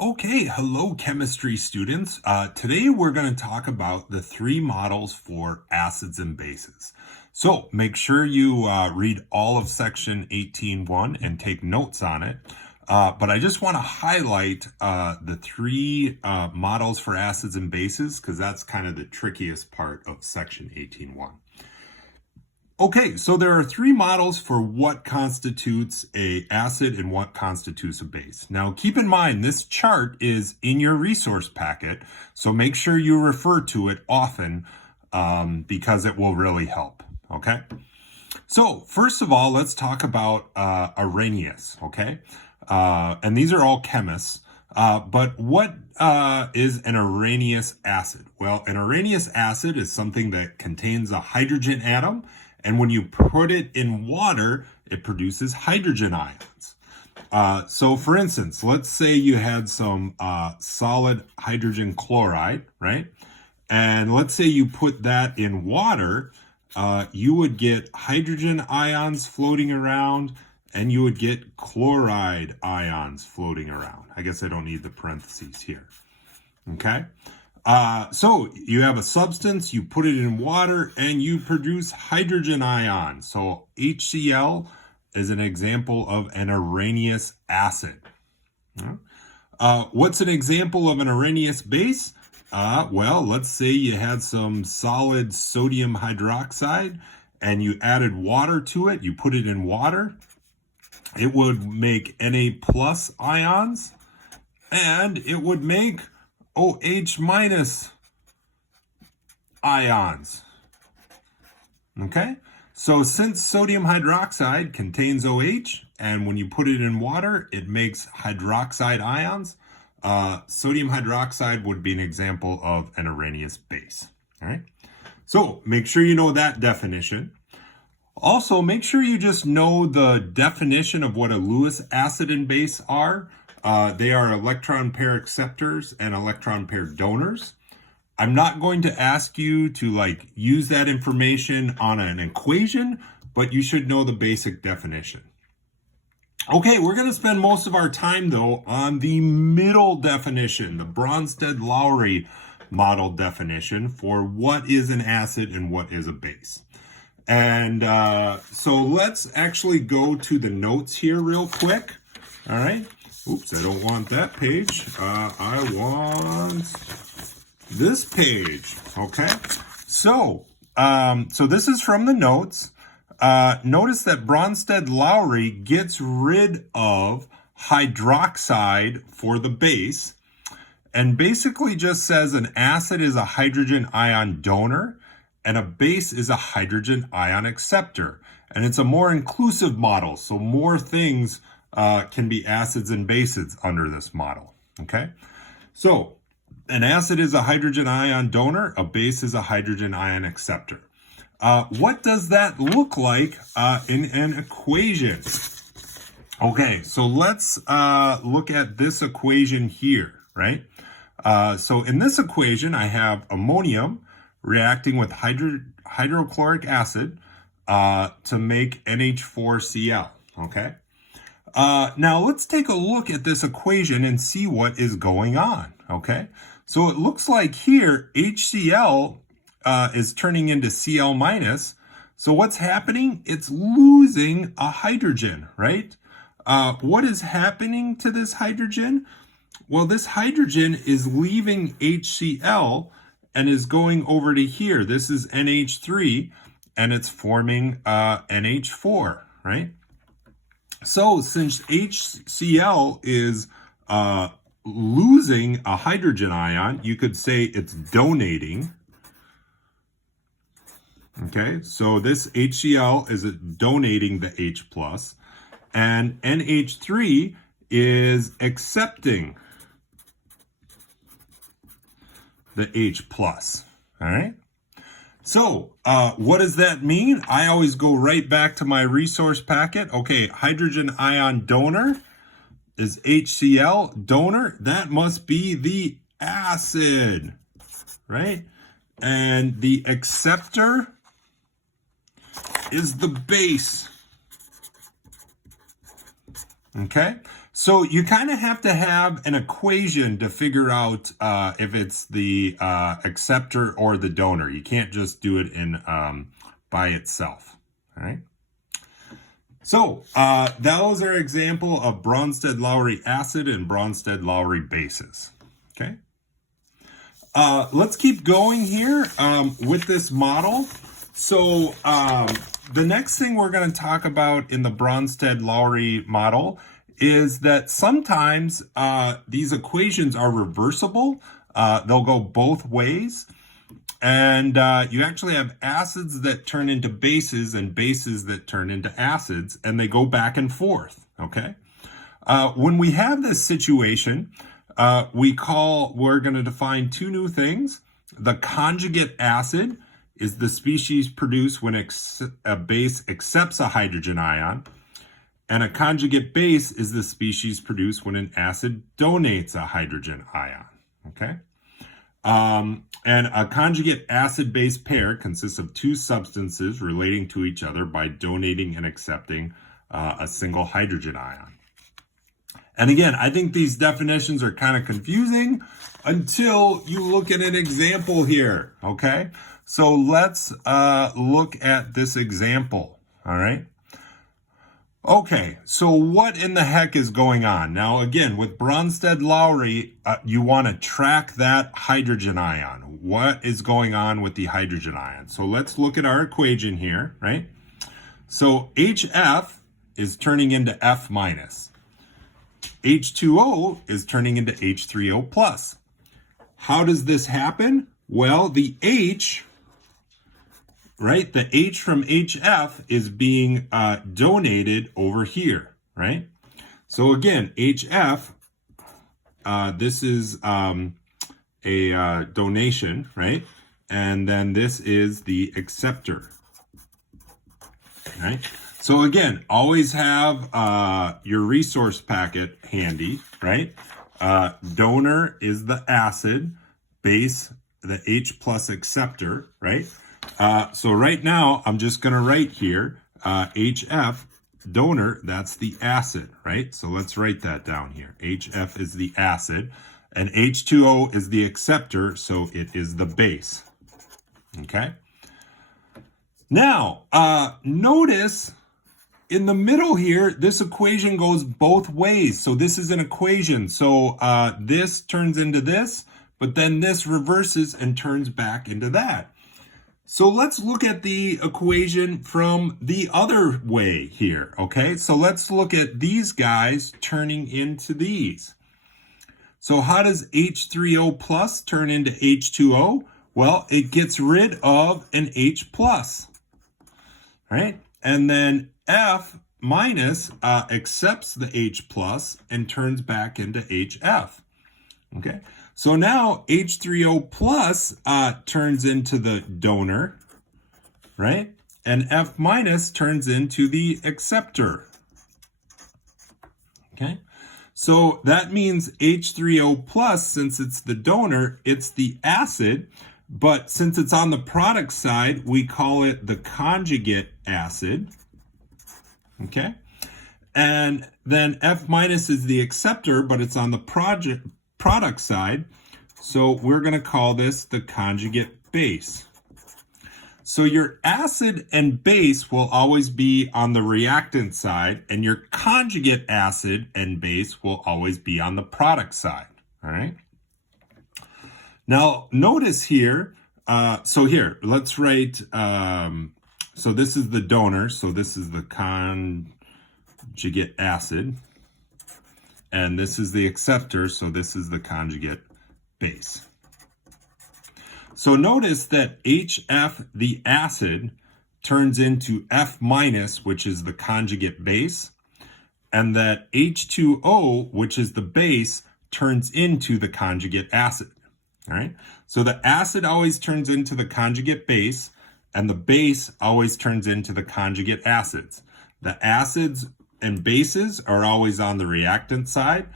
Okay, hello chemistry students. Today we're going to talk about the three models for acids and bases. So make sure you read all of section 18.1 and take notes on it. But I just want to highlight the three models for acids and bases because that's kind of the trickiest part of section 18.1. Okay, so there are three models for what constitutes an acid and what constitutes a base. Now, keep in mind, this chart is in your resource packet, so make sure you refer to it often because it will really help, okay? So, first of all, let's talk about Arrhenius, okay? And these are all chemists. But what is an Arrhenius acid? Well, an Arrhenius acid is something that contains a hydrogen atom, and when you put it in water, it produces hydrogen ions. So for instance, let's say you had some solid hydrogen chloride, right? And let's say you put that in water, you would get hydrogen ions floating around, and you would get chloride ions floating around. I guess I don't need the parentheses here. Okay? So you have a substance, you put it in water, and you produce hydrogen ions. So HCl is an example of an Arrhenius acid. What's an example of an Arrhenius base? Well, let's say you had some solid sodium hydroxide, and you added water to it. You put it in water. It would make Na plus ions, and it would make OH minus ions. Okay, so since sodium hydroxide contains OH, and when you put it in water, it makes hydroxide ions, sodium hydroxide would be an example of an Arrhenius base. All right, so make sure you know that definition. Also, make sure you just know the definition of what a Lewis acid and base are. They are electron pair acceptors and electron pair donors. I'm not going to ask you to use that information on an equation, but you should know the basic definition. Okay, we're going to spend most of our time though on the middle definition, the Bronsted-Lowery model definition for what is an acid and what is a base. And so let's actually go to the notes here real quick. All right. Oops, I don't want that page. I want this page. Okay. So this is from the notes. Notice that Bronsted-Lowery gets rid of hydroxide for the base and basically just says an acid is a hydrogen ion donor and a base is a hydrogen ion acceptor. And it's a more inclusive model, so more things can be acids and bases under this model, okay? So an acid is a hydrogen ion donor, a base is a hydrogen ion acceptor. What does that look like in an equation? Okay, so let's look at this equation here, right? So in this equation, I have ammonium reacting with hydrochloric acid to make NH4Cl, okay? Now let's take a look at this equation and see what is going on, okay? So it looks like here HCl is turning into Cl minus. So what's happening? It's losing a hydrogen, right? What is happening to this hydrogen? Well, this hydrogen is leaving HCl and is going over to here. This is NH3, and it's forming NH4, right? So since HCl is losing a hydrogen ion, you could say it's donating. Okay, so this HCl is donating the H+, and NH3 is accepting the H+, all right? So what does that mean? I always go right back to my resource packet. Okay, hydrogen ion donor is HCl. Donor, that must be the acid, right? And the acceptor is the base. Okay, So you kind of have to have an equation to figure out if it's the acceptor or the donor. You can't just do it in by itself. All right. So those are example of Bronsted-Lowery acid and Bronsted-Lowery bases. Okay. Let's keep going here with this model. So the next thing we're going to talk about in the Bronsted-Lowery model is that sometimes these equations are reversible. They'll go both ways. And you actually have acids that turn into bases and bases that turn into acids, and they go back and forth, okay? When we have this situation, we're going to define two new things. The conjugate acid is the species produced when a base accepts a hydrogen ion, and a conjugate base is the species produced when an acid donates a hydrogen ion, okay? And a conjugate acid-base pair consists of two substances relating to each other by donating and accepting a single hydrogen ion. And again, I think these definitions are kind of confusing until you look at an example here, okay? So let's look at this example, all right? Okay, so what in the heck is going on? Now, again, with Bronsted-Lowery, you want to track that hydrogen ion. What is going on with the hydrogen ion? So let's look at our equation here, right? So HF is turning into F minus. H2O is turning into H3O plus. How does this happen? Well, the H, right? The H from HF is being donated over here, right? So again, HF, this is a donation, right? And then this is the acceptor, right? So again, always have your resource packet handy, right? Donor is the acid, base, the H plus acceptor, right? So right now, I'm just going to write here, HF, donor, that's the acid, right? So let's write that down here. HF is the acid, and H2O is the acceptor, so it is the base, okay? Now, notice in the middle here, this equation goes both ways. So this is an equation. So this turns into this, but then this reverses and turns back into that. So let's look at the equation from the other way here, okay? So let's look at these guys turning into these. So how does H3O plus turn into H2O? Well, it gets rid of an H plus, right? And then F minus accepts the H plus and turns back into HF, okay? So now H3O plus turns into the donor, right? And F minus turns into the acceptor, okay? So that means H3O plus, since it's the donor, it's the acid, but since it's on the product side, we call it the conjugate acid, okay? And then F minus is the acceptor, but it's on the product side, so we're going to call this the conjugate base. So your acid and base will always be on the reactant side, and your conjugate acid and base will always be on the product side, all right? Now, notice here, so here, let's write, so this is the donor, so this is the conjugate acid, and this is the acceptor, so this is the conjugate base. So notice that HF, the acid, turns into F minus, which is the conjugate base, and that H2O, which is the base, turns into the conjugate acid, all right? So the acid always turns into the conjugate base, and the base always turns into the conjugate acids. The acids and bases are always on the reactant side,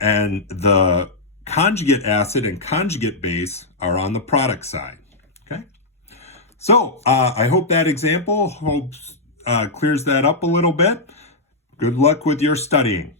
and the conjugate acid and conjugate base are on the product side, okay? So I hope that example clears that up a little bit. Good luck with your studying.